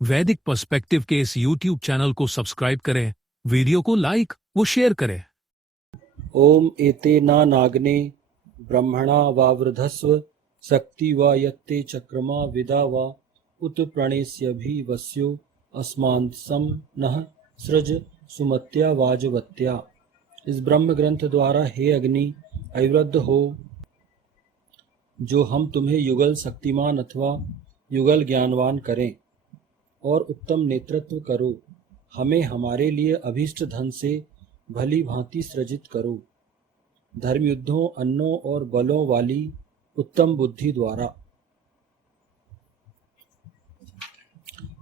वैदिक पर्सपेक्टिव के इस YouTube चैनल को सब्सक्राइब करें, वीडियो को लाइक व शेयर करें। ओम एतेना नाग्ने ब्रह्मणा वावृधस्व शक्ति वा यत्ते चक्रमा विदा वा उत प्रणेस्यभि वस्यो अस्मांसम नः सृज सुमत्या वाजवत्या। इस ब्रह्म ग्रंथ द्वारा हे अग्नि अविरुद्ध हो, जो हम तुम्हें युगल शक्तिमान अथवा युगल ज्ञानवान करें और उत्तम नेतृत्व करो। हमें हमारे लिए अभीष्ट धन से भली भांति सृजित करो, धर्म युद्धों, अन्नों और बलों वाली उत्तम बुद्धि द्वारा।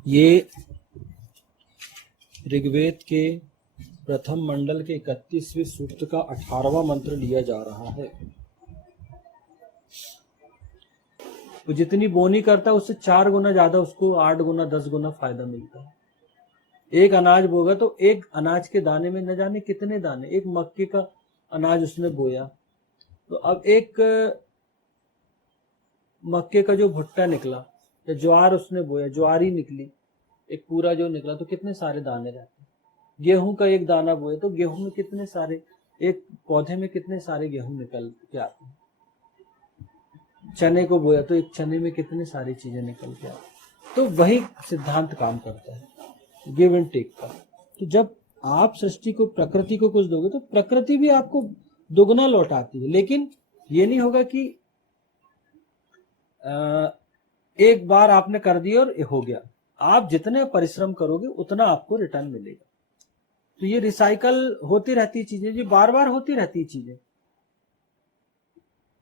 ये ऋग्वेद के प्रथम मंडल के 31वें सूक्त का 18वां मंत्र लिया जा रहा है। वो जितनी बोनी करता है उससे 4 गुना ज्यादा उसको 8 गुना 10 गुना फायदा मिलता है। एक अनाज बोगा तो एक अनाज के दाने में न जाने कितने दाने, एक मक्के का अनाज उसने बोया तो अब एक मक्के का जो भुट्टा निकला या ज्वार उसने बोया, ज्वारी निकली, एक पूरा जो निकला तो कितने सारे दाने रहते हैं। गेहूं का एक दाना बोया तो गेहूं में कितने सारे, एक पौधे में कितने सारे गेहूं निकल के आते हैं। चने को बोया तो एक चने में कितने सारी चीजें निकल के आती हैं। तो वही सिद्धांत काम करता है, गिव एंड टेक का। तो जब आप सृष्टि को, प्रकृति को कुछ दोगे तो प्रकृति भी आपको दोगुना लौटाती है। लेकिन ये नहीं होगा कि एक बार आपने कर दिया और हो गया। आप जितने परिश्रम करोगे उतना आपको रिटर्न मिलेगा। तो ये रिसाइकल होती रहती चीजें, ये बार बार होती रहती चीजें।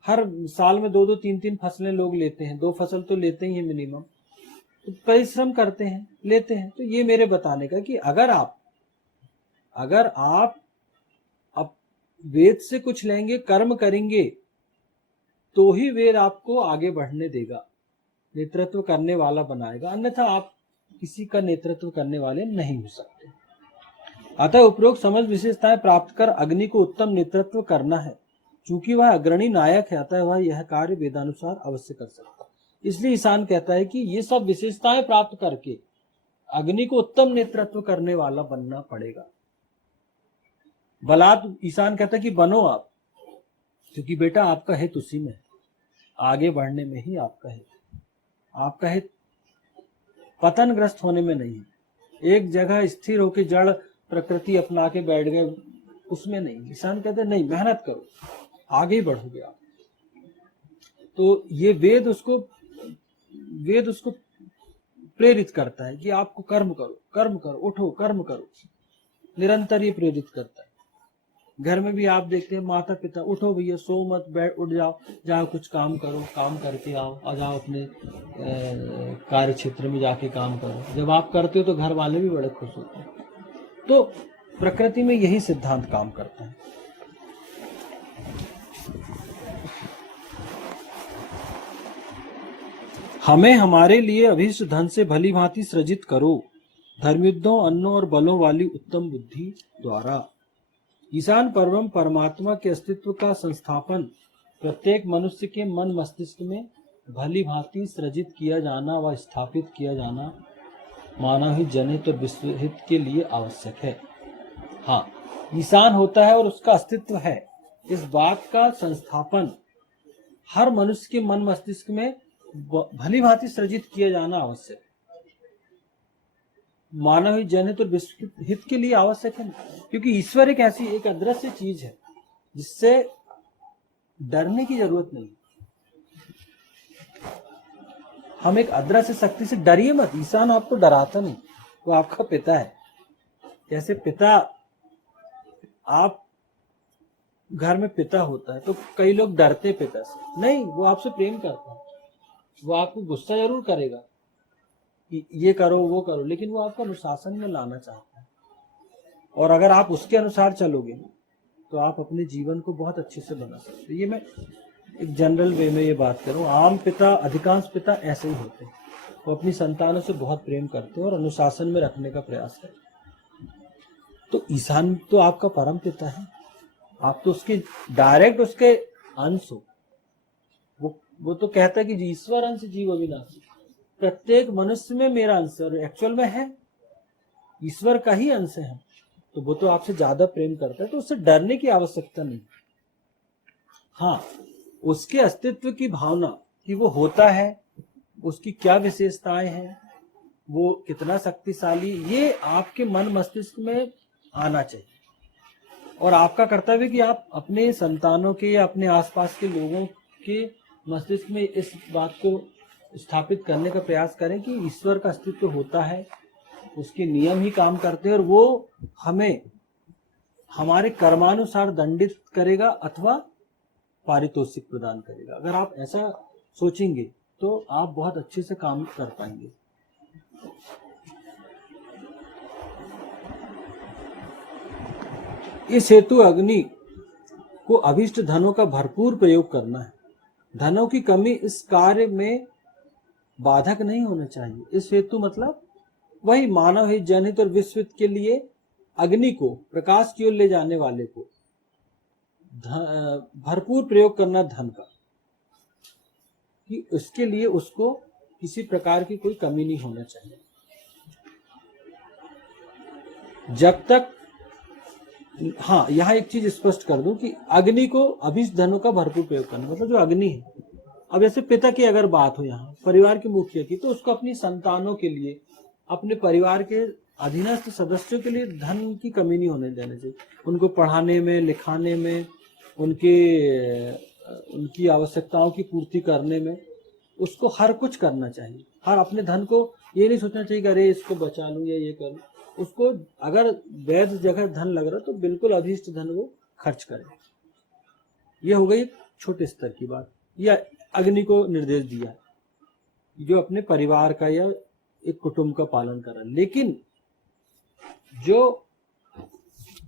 हर साल में 2-2, 3-3 फसलें लोग लेते हैं, 2 फसल तो लेते ही हैं मिनिमम। तो परिश्रम करते हैं, लेते हैं। तो ये मेरे बताने का कि अगर आप अब वेद से कुछ लेंगे, कर्म करेंगे, तो ही वेद आपको आगे बढ़ने देगा, नेतृत्व करने वाला बनाएगा। अन्यथा आप किसी का नेतृत्व करने वाले नहीं हो सकते। अतः उपरोक्त समझ विशेषताएं प्राप्त कर अग्नि को उत्तम नेतृत्व करना है। चूंकि वह अग्रणी नायक है, अतः वह यह कार्य वेदानुसार अवश्य कर सकता है। इसलिए ईशान कहता है कि ये सब विशेषताएं प्राप्त करके अग्नि को उत्तम नेतृत्व करने वाला बनना पड़ेगा। बलात् ईशान कहता है कि बनो आप, क्योंकि बेटा आपका हित उसी में है, आगे बढ़ने में ही आपका हित। आपका हित पतनग्रस्त होने में नहीं है, एक जगह स्थिर होकर जड़ प्रकृति अपना के बैठ गए उसमें नहीं। ईशान कहते हैं नहीं, मेहनत करो, आगे बढ़ोगे आप। तो ये वेद उसको प्रेरित करता है कि आपको कर्म करो, कर्म करो, उठो, कर्म करो, निरंतर ये प्रेरित करता है। घर में भी आप देखते हैं माता पिता, उठो भैया, सो मत, बैठ, उठ जाओ, जाओ कुछ काम करो, काम करके आओ, आ जाओ अपने कार्य क्षेत्र में जाके काम करो। जब आप करते हो तो घर वाले भी बड़े खुश होते हैं। तो प्रकृति में यही सिद्धांत काम करता है। हमें हमारे लिए अभीष्ट धन से भली भांति सृजित करो, धर्मयुद्धों, अन्नों और बलों वाली उत्तम बुद्धि द्वारा। ईशान परम परमात्मा के अस्तित्व का संस्थापन प्रत्येक मनुष्य के मन मस्तिष्क में भली भांति सृजित किया जाना व स्थापित किया जाना मानव हित, जनहित और विश्व हित के लिए आवश्यक है। हाँ, ईशान होता है और उसका अस्तित्व है, इस बात का संस्थापन हर मनुष्य के मन मस्तिष्क में भली भांति सृजित किया जाना आवश्यक है। मानव हित, जनहित और विश्व हित के लिए आवश्यक है, क्योंकि ईश्वर एक ऐसी एक अदृश्य चीज है जिससे डरने की जरूरत नहीं। हम एक अदृश्य शक्ति से डरिए मत। ईशान आपको डराता नहीं, वो आपका पिता है। जैसे पिता, आप घर में पिता होता है तो कई लोग डरते पिता से, नहीं, वो आपसे प्रेम करता है। वो आपको गुस्सा जरूर करेगा कि ये करो वो करो, लेकिन वो आपको अनुशासन में लाना चाहता है। और अगर आप उसके अनुसार चलोगे तो आप अपने जीवन को बहुत अच्छे से बना सकते हैं। ये मैं एक जनरल वे में ये बात करूं, आम पिता, अधिकांश पिता ऐसे ही होते हैं। वो अपनी संतानों से बहुत प्रेम करते हैं और अनुशासन में रखने का प्रयास करते हैं। तो ईशान तो आपका परम पिता है, आप तो उसके डायरेक्ट उसके अंश हो। वो तो कहता है कि ईश्वर अंश जीव अविनाशी, प्रत्येक मनुष्य में मेरा अंश है, और एक्चुअल में है, ईश्वर का ही अंश है, तो वो तो आपसे ज्यादा प्रेम करता है, तो उससे डरने की आवश्यकता नहीं। हाँ, उसके अस्तित्व की भावना कि वो होता है, उसकी क्या विशेषताएं हैं, वो कितना शक्तिशाली, ये आपके मन मस्तिष्क में आना चाहिए। और आपका कर्तव्य कि आप अपने संतानों के या अपने आसपास के लोगों के मस्तिष्क में इस बात को स्थापित करने का प्रयास करें कि ईश्वर का अस्तित्व होता है, उसके नियम ही काम करते हैं, और वो हमें हमारे कर्मानुसार दंडित करेगा अथवा पारितोषिक प्रदान करेगा। अगर आप ऐसा सोचेंगे तो आप बहुत अच्छे से काम कर पाएंगे। इस हेतु अग्नि को अभिष्ट धनों का भरपूर प्रयोग करना है। धनों की कमी इस कार्य में बाधक नहीं होना चाहिए। इस हेतु मतलब वही मानव हित, जनहित और विश्व हित के लिए अग्नि को प्रकाश की ओर ले जाने वाले को भरपूर प्रयोग करना धन का, कि उसके लिए उसको किसी प्रकार की कोई कमी नहीं होना चाहिए। जब तक, हाँ, यहाँ एक चीज स्पष्ट कर दूं कि अग्नि को अभिष्ट धनों का भरपूर प्रयोग करना मतलब जो अग्नि है, अब जैसे पिता की अगर बात हो, यहाँ परिवार के मुखिया की, तो उसको अपनी संतानों के लिए, अपने परिवार के अधीनस्थ सदस्यों के लिए धन की कमी नहीं होने देनी चाहिए। उनको पढ़ाने में, लिखाने में, उनकी आवश्यकताओं की पूर्ति करने में उसको हर कुछ करना चाहिए। हर अपने धन को ये नहीं सोचना चाहिए कि अरे इसको बचा लूं या ये करूं। उसको अगर वैध जगह धन लग रहा तो बिल्कुल अभीष्ट धन वो खर्च करे। यह हो गई छोटे स्तर की बात। यह अग्नि को निर्देश दिया जो अपने परिवार का या एक कुटुंब का पालन कर रहा है। लेकिन जो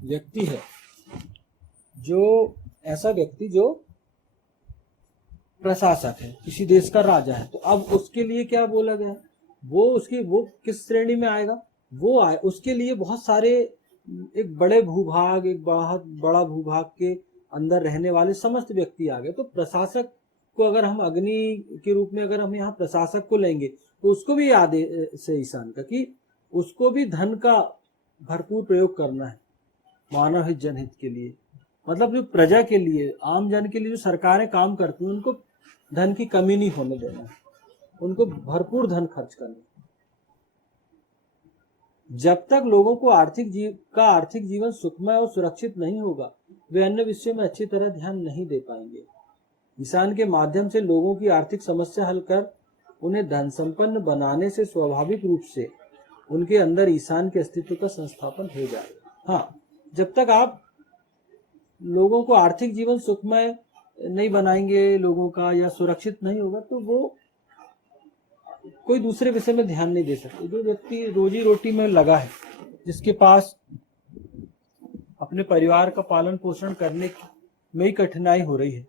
व्यक्ति है, जो ऐसा व्यक्ति जो प्रशासक है, किसी देश का राजा है, तो अब उसके लिए क्या बोला गया, वो किस श्रेणी में आएगा? उसके लिए बहुत सारे, एक बड़े भूभाग, एक बहुत बड़ा भूभाग के अंदर रहने वाले समस्त व्यक्ति आ गए। तो प्रशासक को अगर हम अग्नि के रूप में अगर हम यहाँ प्रशासक को लेंगे तो उसको भी आदेश है ईशान का कि उसको भी धन का भरपूर प्रयोग करना है मानव हित, जनहित के लिए। मतलब जो प्रजा के लिए, आम जन के लिए जो सरकारें काम करती हैं, उनको धन की कमी नहीं होने देना है, उनको भरपूर धन खर्च करना। जब तक लोगों को आर्थिक जीवन सुखमय और सुरक्षित नहीं होगा, वे अन्य विषयों में अच्छी तरह ध्यान नहीं दे पाएंगे। ईशान के माध्यम से लोगों की आर्थिक समस्या हल कर उन्हें धन संपन्न बनाने से स्वाभाविक रूप से उनके अंदर ईशान के अस्तित्व का संस्थापन हो जाएगा। हाँ, जब तक आप लोगों को आर्थिक जीवन सुखमय नहीं बनाएंगे लोगों का, या सुरक्षित नहीं होगा, तो वो कोई दूसरे विषय में ध्यान नहीं दे सकते। जो व्यक्ति रोजी रोटी में लगा है, जिसके पास अपने परिवार का पालन पोषण करने में ही कठिनाई हो रही है,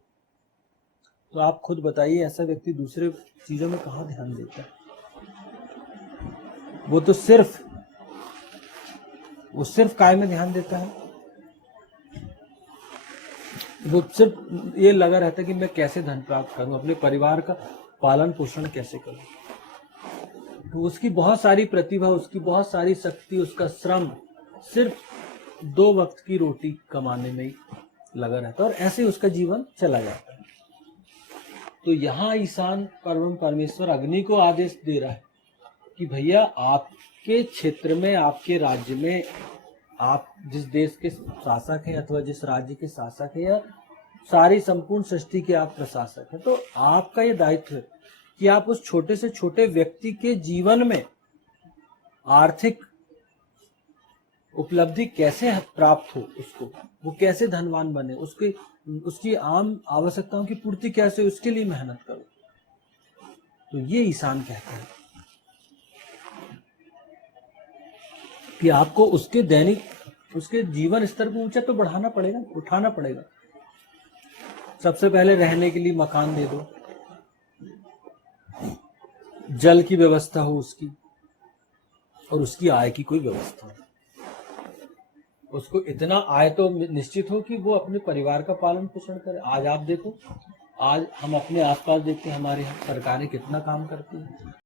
तो आप खुद बताइए ऐसा व्यक्ति दूसरे चीजों में कहाँ ध्यान देता है? वो तो सिर्फ काय में ध्यान देता है। वो सिर्फ ये लगा रहता है कि मैं कैसे धन प्राप्त करूं, अपने परिवार का पालन पोषण कैसे करूं। तो उसकी बहुत सारी प्रतिभा, उसकी बहुत सारी शक्ति, उसका श्रम सिर्फ 2 वक्त की रोटी कमाने में ही लगा रहता है, और ऐसे उसका जीवन चला जाता है। तो यहाँ ईशान परमेश्वर अग्नि को आदेश दे रहा है कि भैया, आपके क्षेत्र में, आपके राज्य में, आप जिस देश के शासक हैं अथवा जिस राज्य के शासक हैं, या सारी संपूर्ण सृष्टि के आप प्रशासक हैं, तो आपका ये दायित्व है कि आप उस छोटे से छोटे व्यक्ति के जीवन में आर्थिक उपलब्धि कैसे प्राप्त हो, उसको वो कैसे धनवान बने, उसकी आम आवश्यकताओं की पूर्ति कैसे, उसके लिए मेहनत करो। तो ये ईशान कहता है कि आपको उसके जीवन स्तर को ऊंचा तो बढ़ाना पड़ेगा, उठाना पड़ेगा। सबसे पहले रहने के लिए मकान दे दो, जल की व्यवस्था हो उसकी, और उसकी आय की कोई व्यवस्था हो। उसको इतना आय तो निश्चित हो कि वो अपने परिवार का पालन पोषण करे। आज आप देखो, आज हम अपने आसपास देखते हैं, हमारे यहाँ सरकारें कितना काम करती हैं।